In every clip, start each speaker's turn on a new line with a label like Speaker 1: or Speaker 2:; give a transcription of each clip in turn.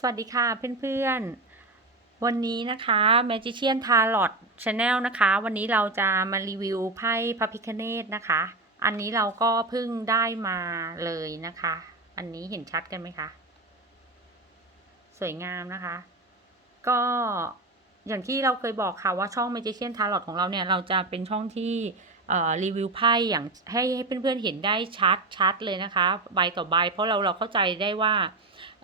Speaker 1: สวัสดีค่ะเพื่อนๆ วันนี้นะคะ Magician Tarot Channel นะคะ วันนี้เราจะมารีวิวไพ่พระพิคเนตนะคะ อันนี้เราก็เพิ่งได้มาเลยนะคะ อันนี้เห็นชัดกันไหมคะ สวยงามนะคะ ก็ อย่างที่เราเคยบอกค่ะว่าช่อง Magician Tarot ของเราเนี่ย เราจะเป็นช่องที่รีวิวไพ่อย่างให้ให้เพื่อนๆเห็นได้ชัดชัดเลยนะคะ ใบต่อใบ เพราะเราเราเข้าใจได้ว่า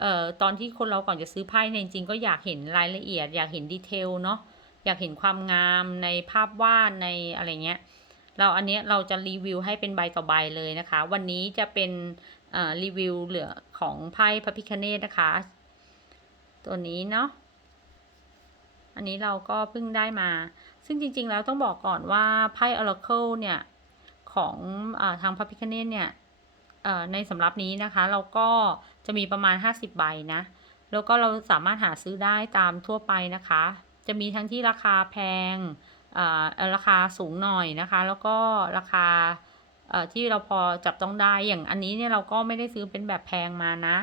Speaker 1: ออตอนที่คนเราก่อนจะซื้อไพ่เนี่ยจริงก็อยากเห็นรายละเอียด อยากเห็นดีเทลเนาะอยากเห็นความงามในภาพวาดในอะไรเงี้ยเราอันเนี้ยเราจะรีวิวให้เป็นใบต่อใบเลยนะคะ วันนี้จะเป็นรีวิวเหลือของไพ่พระพิคเนตนะคะ ตัวนี้เนาะ อันนี้เราก็เพิ่งได้มา ซึ่งจริง ๆ แล้วต้องบอกก่อนว่าไพ่ Oracle เนี่ย ของอทางพระพิคเนตเนี่ยในสำรับนี้นะคะ เราก็จะมีประมาณ 50 ใบนะ แล้วก็เราสามารถหาซื้อได้ตามทั่วไปนะคะ จะมีทั้งที่ราคาแพงอ่อเอ่อราคาสูงหน่อยนะคะ แล้วก็ราคาที่เราพอจับต้องได้อย่างอันนี้เนี่ยเราก็ไม่ได้ซื้อเป็นแบบแพงมานะ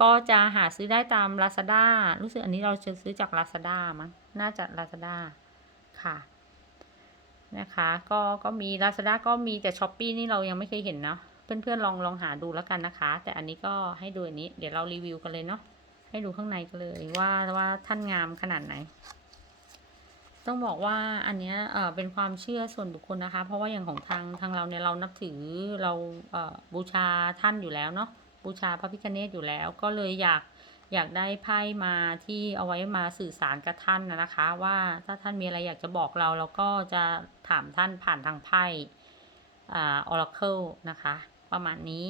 Speaker 1: ก็จะหาซื้อได้ตาม Lazada รู้สึกอันนี้เราจะซื้อจาก Lazada มั้งน่าจะ Lazada ค่ะ นะคะ ก็ก็มี Lazada ก็มีแต่ s h อ p e e นี่เรายังไม่เคยเห็นเนาะเพื่อนๆลองลองหาดูแล้วกันนะคะ แต่อันนี้ก็ให้ดูอันนี้ เดี๋ยวเรารีวิวกันเลยเนาะให้ดูข้างในกันเลยว่าว่าท่านงามขนาดไหน ต้องบอกว่าอันเนี้ยเอ่อเป็นความเชื่อส่วนบุคคลนะคะ เพราะว่าอย่างของทางทางเราเนี่ยเรานับถือเราเอ่อบูชาท่านอยู่แล้วเนาะ บูชาพระพิฆเนศอยู่แล้ว ก็เลยอยากอยากได้ไพ่มาที่เอาไว้มาสื่อสารกับท่านนะคะ ว่าถ้าท่านมีอะไรอยากจะบอกเราเราก็จะถามท่านผ่านทางไพ่อ่า Oracle นะคะ ประมาณนี้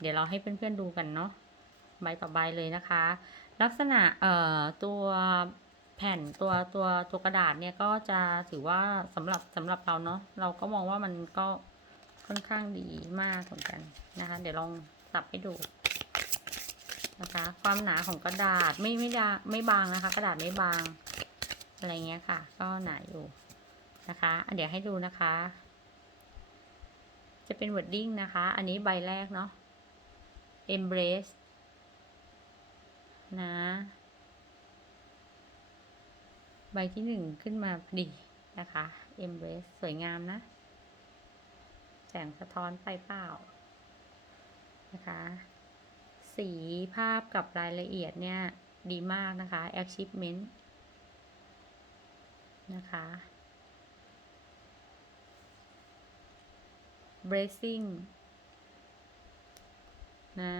Speaker 1: เดี๋ยวเราให้เพื่อนๆดูกันเนาะใบต่อใบเลยนะคะ ลักษณะเอ่อตัวแผ่นตัวตัวตัวกระดาษเนี่ยก็จะถือว่าสำหรับสำหรับเราเนาะเราก็มองว่ามันก็ค่อนข้างดีมากเหมือนกันนะคะ เดี๋ยวลองสับให้ดู นะคะ ความหนาของกระดาษไม่ไม่ดาไม่บางนะคะ กระดาษไม่บาง อะไรเงี้ยค่ะ ก็หนาอยู่นะคะ เดี๋ยวให้ดูนะคะ จะเป็น wording นะคะ อันนี้ใบแรกเนาะ embrace นะ ใบที่หนึ่งขึ้นมาพอดีนะคะ embrace สวยงามนะ แสงสะท้อนไปเปล่านะคะ สีภาพกับรายละเอียดเนี่ย ดีมากนะคะ achievement นะคะ bracing นะ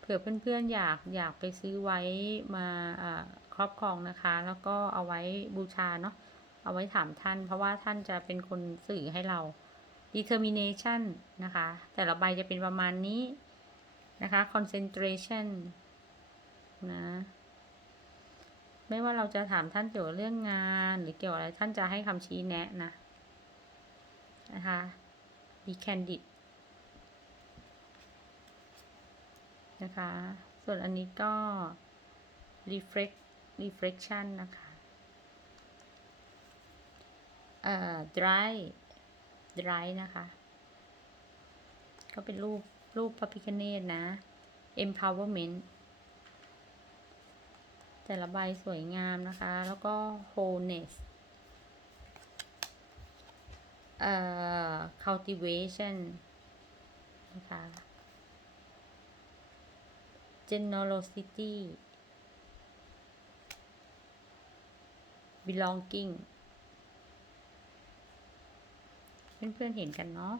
Speaker 1: เผื่อเพื่อนๆอยากอยากไปซื้อไว้มาอาครอบครองนะคะ แล้วก็เอาไว้บูชาเนาะเอาไว้ถามท่าน เพราะว่าท่านจะเป็นคนสื่อให้เรา determination นะคะ แต่ละใบจะเป็นประมาณนี้ นะคะ concentration นะไม่ว่าเราจะถามท่านเกี่ยวกับเรื่องงาน หรือเกี่ยวอะไรท่านจะให้คำชี้แนะนะนะคะ be candid นะคะ ส่วนอันนี้ก็ reflect reflection นะคะเอ่อ dry dry นะคะ ก็เป็นรูป รูปพระพิคเนตนะ empowerment แต่ละใบสวยงามนะคะ แล้วก็ wholeness เอ่อ cultivation นะคะ generosity belonging เพื่อนๆเห็นกันเนาะ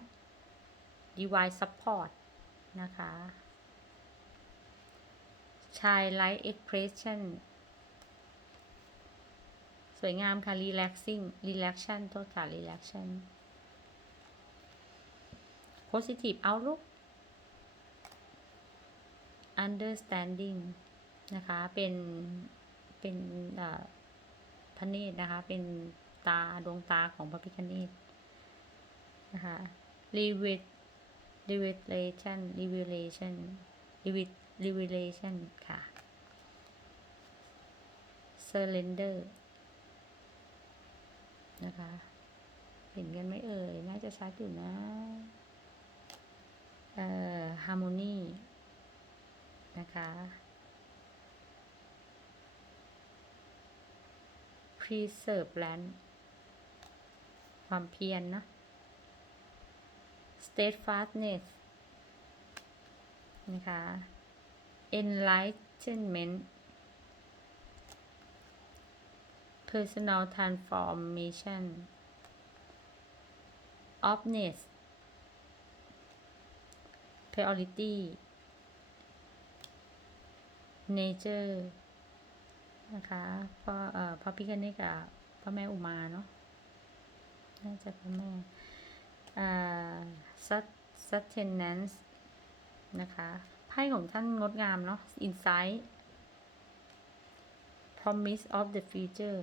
Speaker 1: divine support นะคะ ชายไลท์เอ็กเพรสชั่นสวยงามค่ะ relaxing relaxation โทษค่ะรีแลกชั่นโพซิทีฟเอาลุกอันเดอร์สแตนดิ่งนะคะ เป็น เป็นพระเนตรนะคะ เป็นตา ดวงตาของพระพิคเนศนะคะรี v e t revelation revelation revelation ค่ะ surrender นะคะ เห็นกันไหมเอ่ย น่าจะชัดอยู่นะ เอ่อ harmony นะคะ preserve land ความเพียรนนะ steadfastness นะคะ enlightenment personal transformation opness priority nature นะคะพระเอ่อพระพิฆเนศกับพระแม่อุมาเนาะน่าจะพระแม่ sustenance นะคะไพ่ของท่านงดงามเนาะ insight promise of the future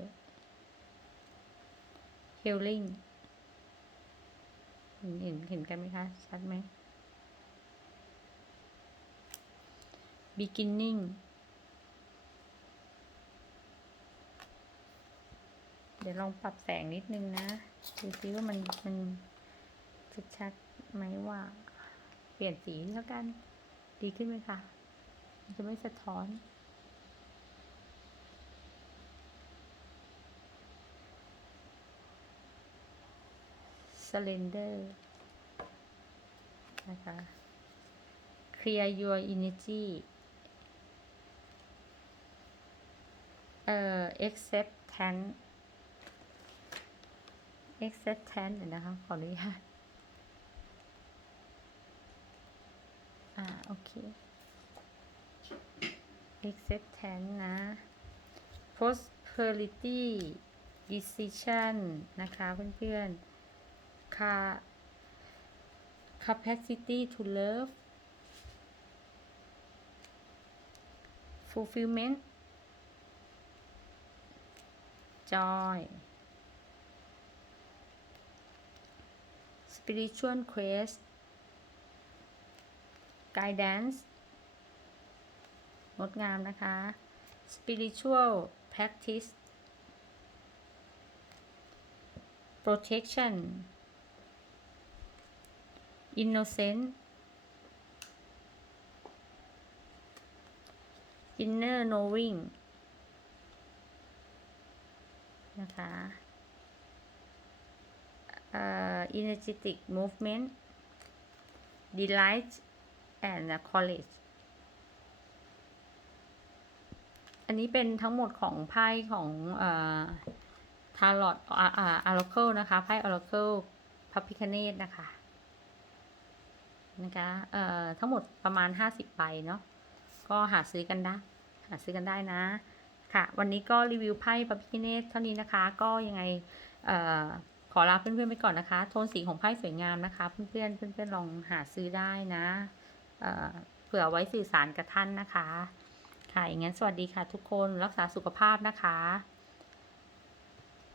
Speaker 1: healing เห็นเห็นเห็นกันไหมคะ ชัดไหม beginning เดี๋ยวลองปรับแสงนิดนึงนะ ดูซิว่ามันมัน ชัดไหมว่า เปลี่ยนสีแล้วกัน ดีขึ้นไหมคะมจะไม่สะท้อน surrender นะคะ clear your energy เอ่อ acceptance acceptance นะคะ ขออนุญาต อ่า โอเค acceptance นะ prosperity decision นะคะเพื่อนๆ ca capacity to love fulfillment joy spiritual quest guidance งดงามนะคะ spiritual practice protection innocent inner knowing นะคะเอ่อ energetic movement delight and college อันนี้เป็นทั้งหมดของไพ่ของเอ่อทาร์ลอตอาอ่าอเคิลนะคะ ไพ่อาร์เคิลพระพิคเนตนะคะ นะคะเอ่อทั้งหมดประมาณ 50ใบเนาะ ก็หาซื้อกันได้ หาซื้อกันได้นะ ค่ะ วันนี้ก็รีวิวไพ่พระพิคเนตเท่านี้นะคะ ก็ยังไงเอ่อขอลาเพื่อนๆไปก่อนนะคะ โทนสีของไพ่สวยงามนะคะ เพื่อนๆเพื่อนๆลองหาซื้อได้นะ เผื่อไว้สื่อสารกับท่านนะคะ ค่ะอย่างนั้นสวัสดีค่ะทุกคนรักษาสุขภาพนะคะ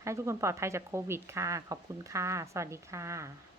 Speaker 1: ให้ทุกคนปลอดภัยจากโควิดค่ะ ขอบคุณค่ะ สวัสดีค่ะ